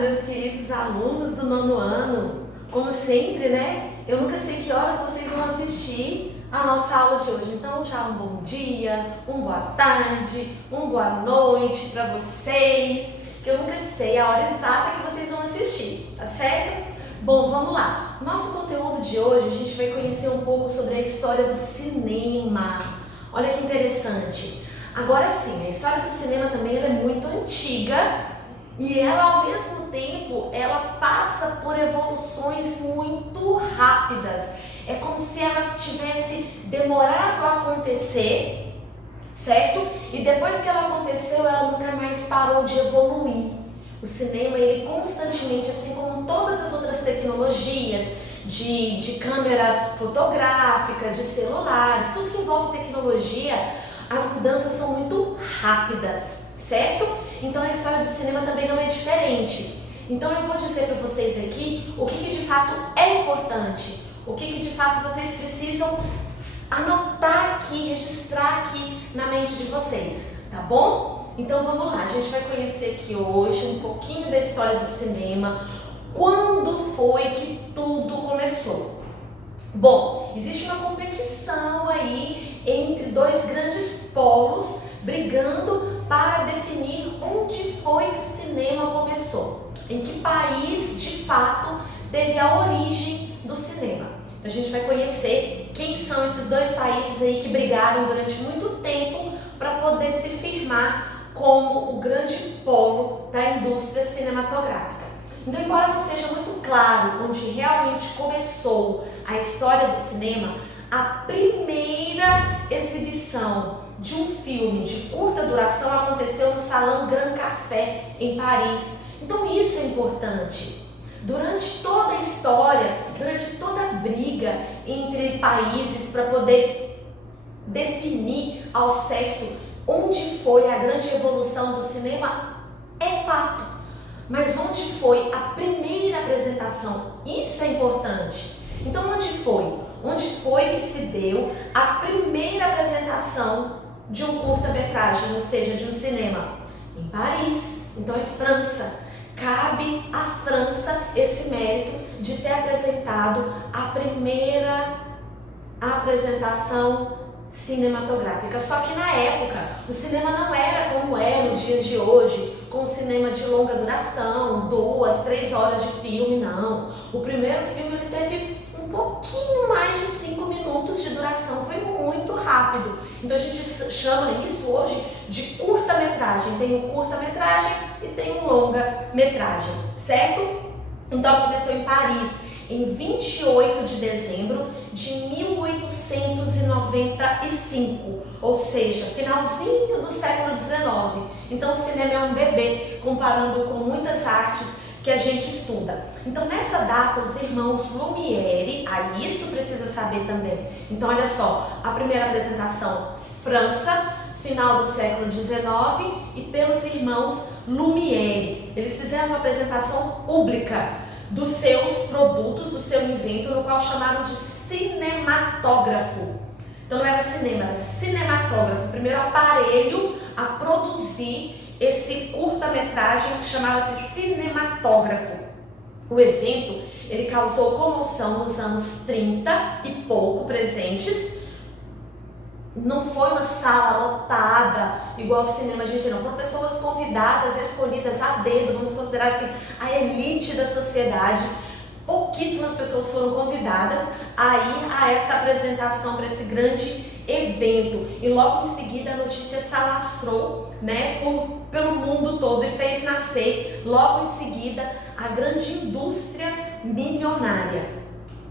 meus queridos alunos do nono ano. Como sempre, né? Eu nunca sei que horas vocês vão assistir a nossa aula de hoje. Então, já um bom dia, uma boa tarde, uma boa noite para vocês, que eu nunca sei a hora exata que vocês vão assistir, tá certo? Bom, vamos lá. Nosso conteúdo de hoje, a gente vai conhecer um pouco sobre a história do cinema. Olha que interessante. Agora sim, a história do cinema também ela é muito antiga. E ela, ao mesmo tempo, ela passa por evoluções muito rápidas. É como se ela tivesse demorado a acontecer, certo? E depois que ela aconteceu, ela nunca mais parou de evoluir. O cinema, ele constantemente, assim como todas as outras tecnologias, de câmera fotográfica, de celulares, tudo que envolve tecnologia, as mudanças são muito rápidas, certo? Então a história do cinema também não é diferente. Então eu vou dizer para vocês aqui o que de fato é importante, o que de fato vocês precisam anotar aqui, registrar aqui na mente de vocês, tá bom? Então vamos lá, a gente vai conhecer aqui hoje um pouquinho da história do cinema, quando foi que tudo começou. Bom, existe uma competição aí entre dois grandes polos brigando para definir onde foi que o cinema começou, em que país de fato teve a origem do cinema. Então a gente vai conhecer quem são esses dois países aí que brigaram durante muito tempo para poder se firmar como o grande polo da indústria cinematográfica. Então, embora não seja muito claro onde realmente começou a história do cinema, a primeira exibição de um filme de curta duração aconteceu no Salão Grand Café, em Paris. Então isso é importante. Durante toda a história, durante toda a briga entre países para poder definir ao certo onde foi a grande evolução do cinema, é fato. Mas onde foi a primeira apresentação? Isso é importante. Então onde foi? Onde foi que se deu a primeira apresentação de um curta-metragem, ou seja, de um cinema? Em Paris. Então é França. Cabe à França esse mérito de ter apresentado a primeira apresentação cinematográfica. Só que na época o cinema não era como é nos dias de hoje, com cinema de longa duração, 2, 3 horas de filme, não. O primeiro filme ele teve um pouquinho mais de 5 minutos de duração, foi muito rápido. Então a gente chama isso hoje de curta-metragem. Tem um curta-metragem e tem um longa-metragem, certo? Então aconteceu em Paris, em 28 de dezembro de 1895, ou seja, finalzinho do século XIX. Então o cinema é um bebê, comparando com muitas artes que a gente estuda. Então nessa data os irmãos Lumière, aí isso precisa saber também. Então olha só, a primeira apresentação, França, final do século XIX, e pelos irmãos Lumière. Eles fizeram uma apresentação pública dos seus produtos, do seu invento, no qual chamaram de cinematógrafo. Então não era cinema, era cinematógrafo, o primeiro aparelho a produzir esse curta-metragem que chamava-se cinematógrafo. O evento, ele causou comoção nos anos 30 e pouco presentes. Não foi uma sala lotada, igual o cinema a gente não. Foram pessoas convidadas, escolhidas a dedo, vamos considerar assim, a elite da sociedade. Pouquíssimas pessoas foram convidadas a ir a essa apresentação, para esse grande evento. E logo em seguida a notícia se alastrou, né, pelo mundo todo e fez nascer, logo em seguida, a grande indústria milionária.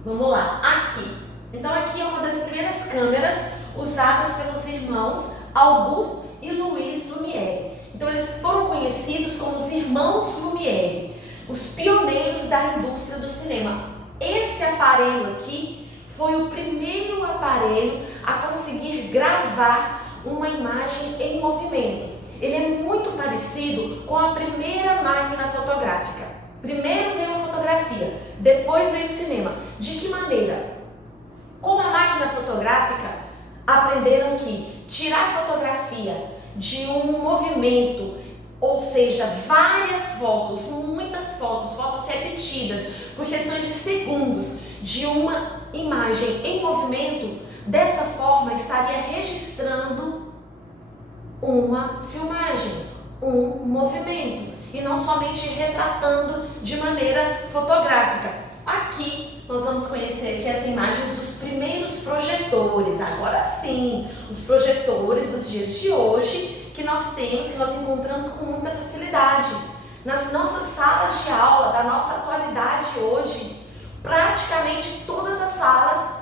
Vamos lá, aqui. Então aqui é uma das primeiras câmeras usadas pelos irmãos Auguste e Louis Lumière. Então eles foram conhecidos como os irmãos Lumière, os pioneiros da indústria do cinema. Esse aparelho aqui foi o primeiro aparelho a conseguir gravar uma imagem em movimento. Ele é muito parecido com a primeira máquina fotográfica. Primeiro veio a fotografia, depois veio o cinema. De que maneira? Com a máquina fotográfica, aprenderam que tirar fotografia de um movimento ou seja, várias fotos, muitas fotos, fotos repetidas por questões de segundos de uma imagem em movimento, dessa forma estaria registrando uma filmagem, um movimento, e não somente retratando de maneira fotográfica. Aqui nós vamos conhecer aqui as imagens dos primeiros projetores, agora sim, os projetores dos dias de hoje que nós temos, que nós encontramos com muita facilidade. Nas nossas salas de aula, da nossa atualidade hoje, praticamente todas as salas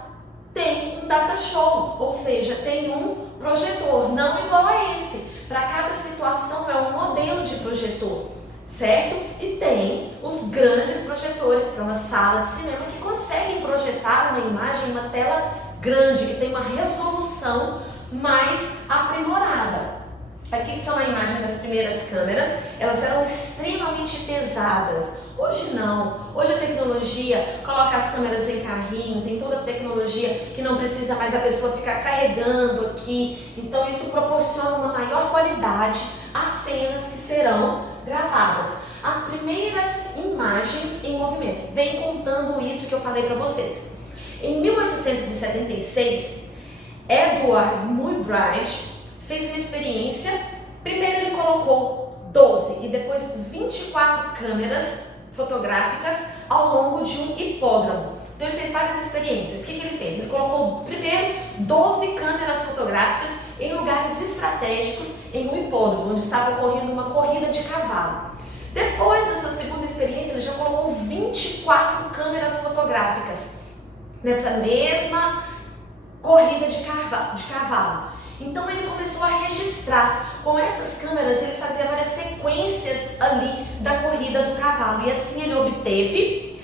têm um data show, ou seja, tem um projetor, não igual a esse. Para cada situação é um modelo de projetor, certo? E tem os grandes projetores para uma sala de cinema que conseguem projetar uma imagem, uma tela grande, que tem uma resolução mais aprimorada. Aqui são a imagem das primeiras câmeras, elas eram extremamente pesadas. Hoje não, hoje a tecnologia coloca as câmeras em carrinho, tem toda a tecnologia que não precisa mais a pessoa ficar carregando aqui, então isso proporciona uma maior qualidade às cenas que serão gravadas. As primeiras imagens em movimento, vem contando isso que eu falei para vocês. Em 1876, Edward Muybridge fez uma experiência. Primeiro ele colocou 12 e depois 24 câmeras fotográficas ao longo de um hipódromo. Então ele fez várias experiências. O que ele fez? Ele colocou primeiro 12 câmeras fotográficas em lugares estratégicos em um hipódromo, onde estava ocorrendo uma corrida de cavalo. Depois da sua segunda experiência, ele já colocou 24 câmeras fotográficas nessa mesma corrida de cavalo. Então ele começou a registrar. Com essas câmeras ele fazia várias sequências ali da corrida do cavalo, e assim ele obteve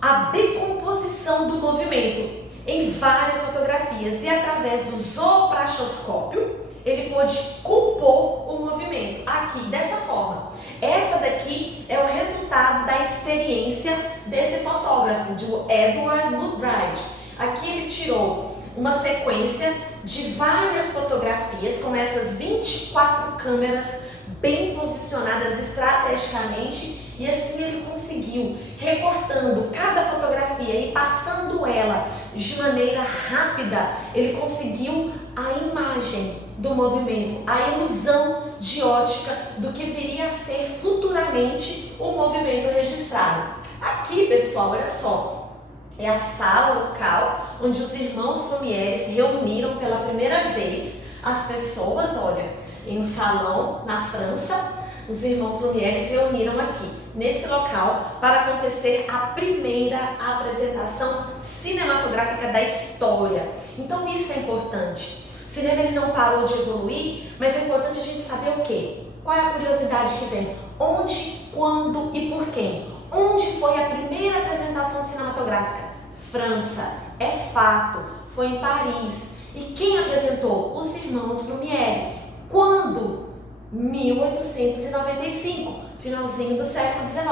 a decomposição do movimento em várias fotografias, e através do zoopraxioscópio ele pôde compor o movimento aqui dessa forma. Essa daqui é o resultado da experiência desse fotógrafo, de Edward Muybridge. Aqui ele tirou uma sequência de várias fotografias com essas 24 câmeras bem posicionadas estrategicamente, e assim ele conseguiu, recortando cada fotografia e passando ela de maneira rápida, ele conseguiu a imagem do movimento, a ilusão de ótica do que viria a ser futuramente o movimento registrado. Aqui, pessoal, olha só, é a sala local onde os irmãos Lumière se reuniram pela primeira vez. As pessoas, olha, em um salão na França, os irmãos Lumière se reuniram aqui, nesse local, para acontecer a primeira apresentação cinematográfica da história. Então isso é importante. O cinema ele não parou de evoluir, mas é importante a gente saber o quê? Qual é a curiosidade que vem? Onde, quando e por quem? Onde foi a primeira apresentação cinematográfica? França, é fato, foi em Paris. E quem apresentou? Os irmãos Lumière. Quando? 1895, finalzinho do século XIX.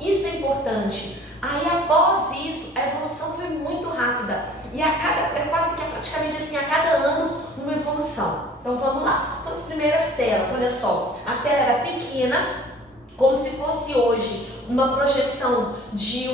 Isso é importante. Aí após isso, a evolução foi muito rápida. E quase que praticamente assim, a cada ano, uma evolução. Então vamos lá. Então as primeiras telas, olha só, a tela era pequena, como se fosse hoje uma projeção de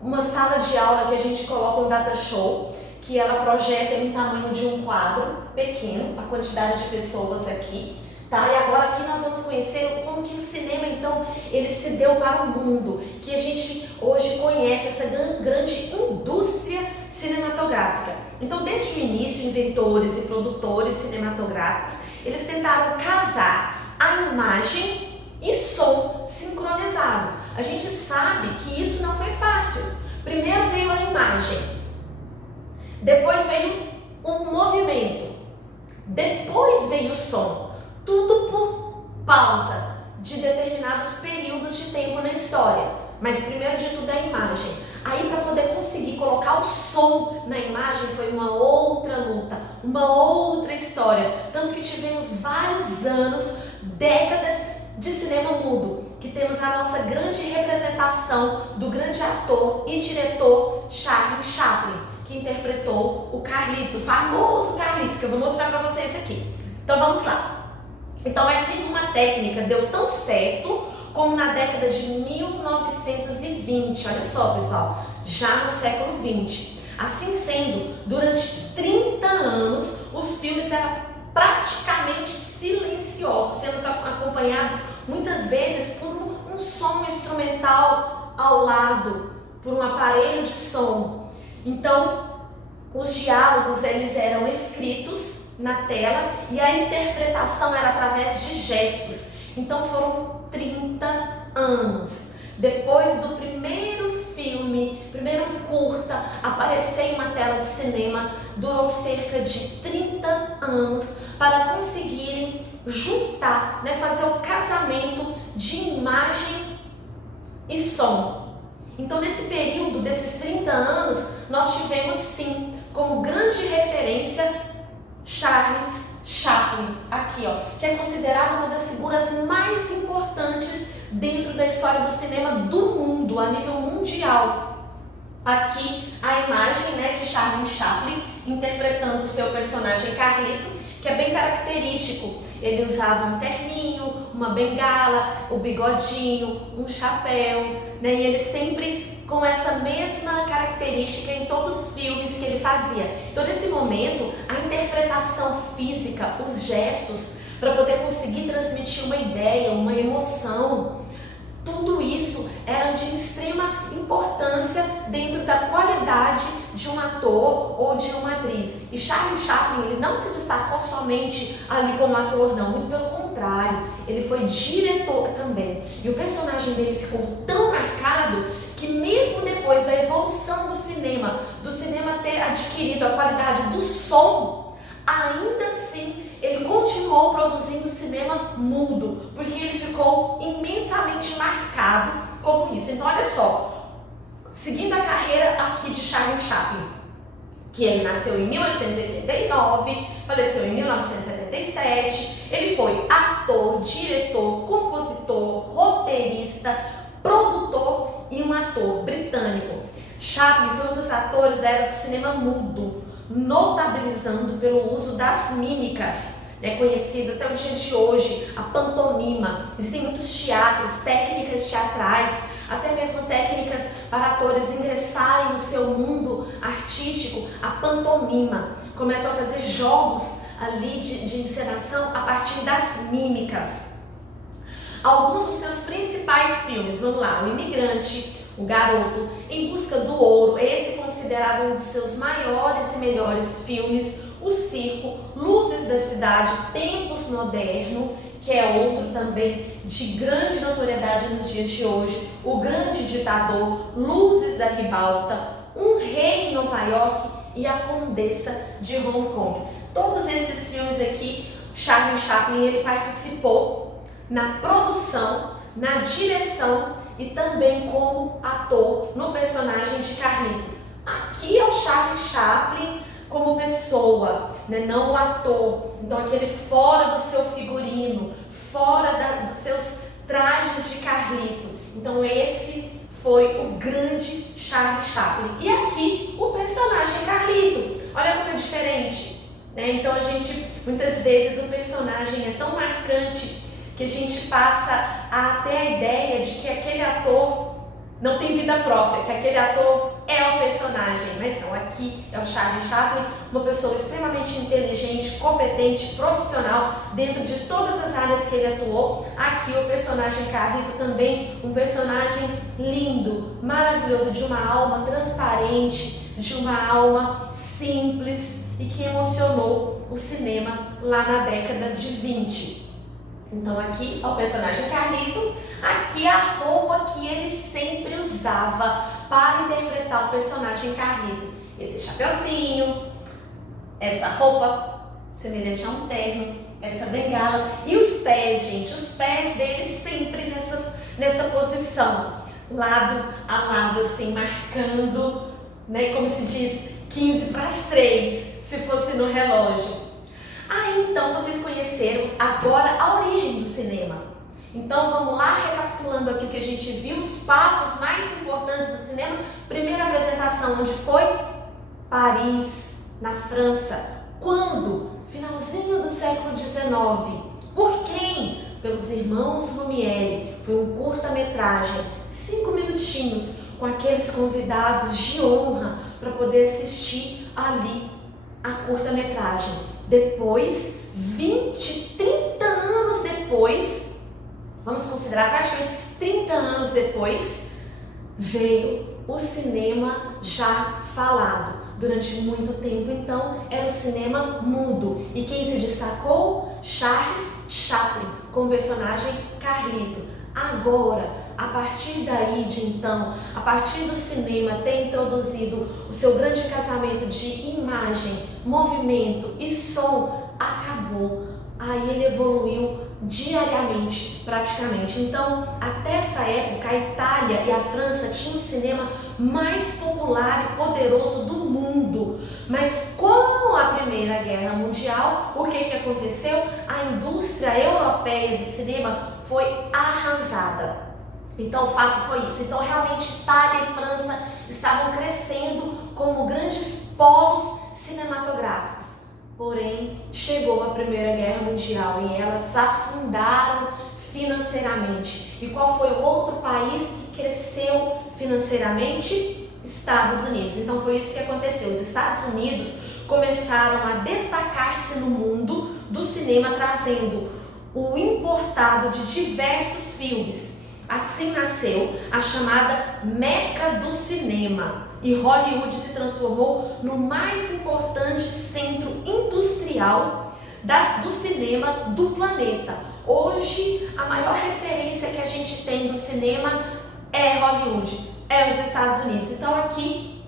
uma sala de aula que a gente coloca um data show, que ela projeta em tamanho de um quadro pequeno, a quantidade de pessoas aqui, tá? E agora aqui nós vamos conhecer como que o cinema, então, ele se deu para o mundo, que a gente hoje conhece essa grande indústria cinematográfica. Então, desde o início, inventores e produtores cinematográficos, eles tentaram casar a imagem e som sincronizado. A gente sabe que isso não foi fácil. Primeiro veio a imagem, depois veio o movimento, depois veio o som. Tudo por pausa de determinados períodos de tempo na história. Mas primeiro de tudo a imagem. Aí para poder conseguir colocar o som na imagem foi uma outra luta, uma outra história. Tanto que tivemos vários anos, décadas de cinema mudo, que temos a nossa grande representação do grande ator e diretor Charlie Chaplin, que interpretou o Carlito, o famoso Carlito, que eu vou mostrar para vocês aqui. Então vamos lá. Então, mas nenhuma técnica deu tão certo como na década de 1920. Olha só, pessoal, já no século 20. Assim sendo, durante 30 anos, os filmes eram praticamente silenciosos, sendo acompanhado muitas vezes por um som instrumental ao lado, por um aparelho de som. Então, os diálogos eles eram escritos na tela e a interpretação era através de gestos. Então foram 30 anos. Depois do primeiro filme, primeiro curta, aparecer em uma tela de cinema, durou cerca de 30 anos para conseguirem juntar, fazer o casamento de imagem e som. Então, nesse período desses 30 anos, nós tivemos sim como grande referência Charles Chaplin, aqui que é considerado uma das figuras mais importantes dentro da história do cinema do mundo, a nível mundial. Aqui a imagem de Charles Chaplin interpretando o seu personagem Carlito, que é bem característico. Ele usava um terninho, uma bengala, o bigodinho, um chapéu, e ele sempre com essa mesma característica em todos os filmes que ele fazia. Então, nesse momento, a interpretação física, os gestos, para poder conseguir transmitir uma ideia, uma emoção, tudo isso era de extrema importância dentro da qualidade de um ator ou de uma atriz. E Charles Chaplin, ele não se destacou somente ali como ator, não, muito pelo contrário, ele foi diretor também. E o personagem dele ficou tão marcado que mesmo depois da evolução do cinema ter adquirido a qualidade do som, ainda assim ele continuou produzindo cinema mudo, porque ele ficou imensamente marcado como isso. Então olha só, seguindo a carreira aqui de Charles Chaplin, que ele nasceu em 1889, faleceu em 1977, ele foi ator, diretor, compositor, roteirista, produtor e um ator britânico. Chaplin foi um dos atores da era do cinema mudo, notabilizando pelo uso das mímicas, conhecido até o dia de hoje, a pantomima. Existem muitos teatros, técnicas teatrais, até mesmo técnicas para atores ingressarem no seu mundo artístico, a pantomima. Começam a fazer jogos ali de encenação a partir das mímicas. Alguns dos seus principais filmes, vamos lá, O Imigrante, O Garoto, Em Busca do Ouro, esse considerado um dos seus maiores e melhores filmes, O Circo, Luzes da Cidade, Tempos Moderno, que é outro também de grande notoriedade nos dias de hoje, O Grande Ditador, Luzes da Ribalta, Um Rei em Nova York e A Condessa de Hong Kong. Todos esses filmes aqui, Charles Chaplin, ele participou na produção, na direção e também como ator no personagem de Carlito. Aqui é o Charles Chaplin como pessoa, não o ator. Então aquele fora do seu figurino, fora dos seus trajes de Carlito. Então esse foi o grande Charles Chaplin. E aqui o personagem Carlito. Olha como é diferente. Então a gente, muitas vezes o personagem é tão marcante que a gente passa a ter a ideia de que aquele ator não tem vida própria, que aquele ator é o personagem, mas não, aqui é o Charles Chaplin, uma pessoa extremamente inteligente, competente, profissional, dentro de todas as áreas que ele atuou. Aqui o personagem Carlito também, um personagem lindo, maravilhoso, de uma alma transparente, de uma alma simples e que emocionou o cinema lá na década de 20. Então aqui é o personagem Carlito, aqui é a roupa que ele sempre usava para interpretar o personagem Carlito. Esse chapeuzinho, essa roupa semelhante a um terno, essa bengala e os pés, gente, os pés dele sempre nessa posição, lado a lado, assim, marcando, como se diz, 15 para as 3, se fosse no relógio. Então vocês conheceram agora a origem do cinema. Então vamos lá, recapitulando aqui o que a gente viu, os passos mais importantes do cinema. Primeira apresentação, onde foi? Paris, na França. Quando? Finalzinho do século XIX. Por quem? Pelos irmãos Lumière. Foi um curta-metragem, 5 minutinhos, com aqueles convidados de honra para poder assistir ali a curta-metragem. Depois, 20, 30 anos depois, vamos considerar praticamente 30 anos depois, veio o cinema já falado. Durante muito tempo, então, era o cinema mudo. E quem se destacou? Charles Chaplin, com o personagem Carlito. Agora, a partir daí de então, a partir do cinema ter introduzido o seu grande casamento de imagem, movimento e som, acabou. Aí ele evoluiu diariamente, praticamente. Então, até essa época, a Itália e a França tinham o cinema mais popular e poderoso do mundo. Mas com a Primeira Guerra Mundial, o que aconteceu? A indústria europeia do cinema foi arrasada. Então, o fato foi isso. Então, realmente, Itália e França estavam crescendo como grandes polos cinematográficos. Porém, chegou a Primeira Guerra Mundial e elas afundaram financeiramente. E qual foi o outro país que cresceu financeiramente? Estados Unidos. Então, foi isso que aconteceu. Os Estados Unidos começaram a destacar-se no mundo do cinema, trazendo o importado de diversos filmes. Assim nasceu a chamada Meca do Cinema e Hollywood se transformou no mais importante centro industrial do cinema do planeta. Hoje, a maior referência que a gente tem do cinema é Hollywood, é os Estados Unidos. Então aqui,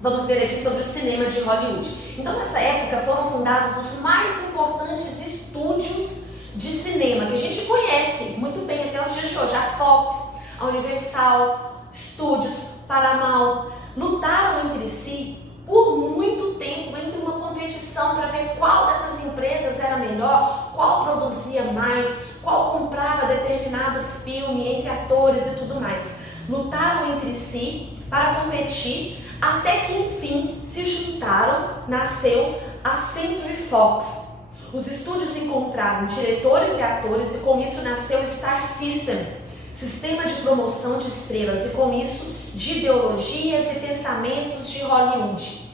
vamos ver aqui sobre o cinema de Hollywood. Então nessa época foram fundados os mais importantes estúdios de cinema que a gente conhece muito bem até os dias de hoje, a Fox, a Universal, Studios, Paramount, lutaram entre si por muito tempo, entre uma competição para ver qual dessas empresas era melhor, qual produzia mais, qual comprava determinado filme entre atores e tudo mais. Lutaram entre si para competir, até que enfim se juntaram, nasceu a Century Fox. Os estúdios encontraram diretores e atores e com isso nasceu o Star System, sistema de promoção de estrelas, e com isso de ideologias e pensamentos de Hollywood.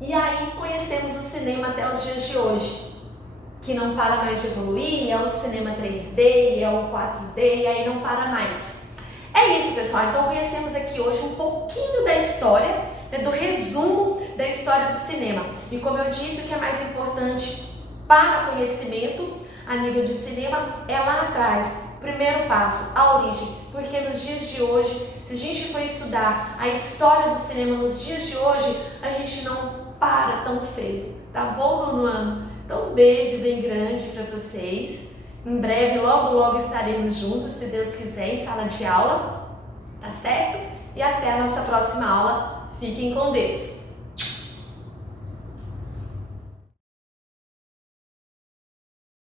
E aí conhecemos o cinema até os dias de hoje, que não para mais de evoluir, é o cinema 3D, é o 4D, e aí não para mais. É isso, pessoal. Então conhecemos aqui hoje um pouquinho da história, do resumo da história do cinema. E como eu disse, o que é mais importante para conhecimento a nível de cinema é lá atrás, primeiro passo, a origem, porque nos dias de hoje, se a gente for estudar a história do cinema nos dias de hoje, a gente não para tão cedo, tá bom, nono ano? Então um beijo bem grande para vocês, em breve, logo estaremos juntos, se Deus quiser, em sala de aula, tá certo? E até a nossa próxima aula, fiquem com Deus!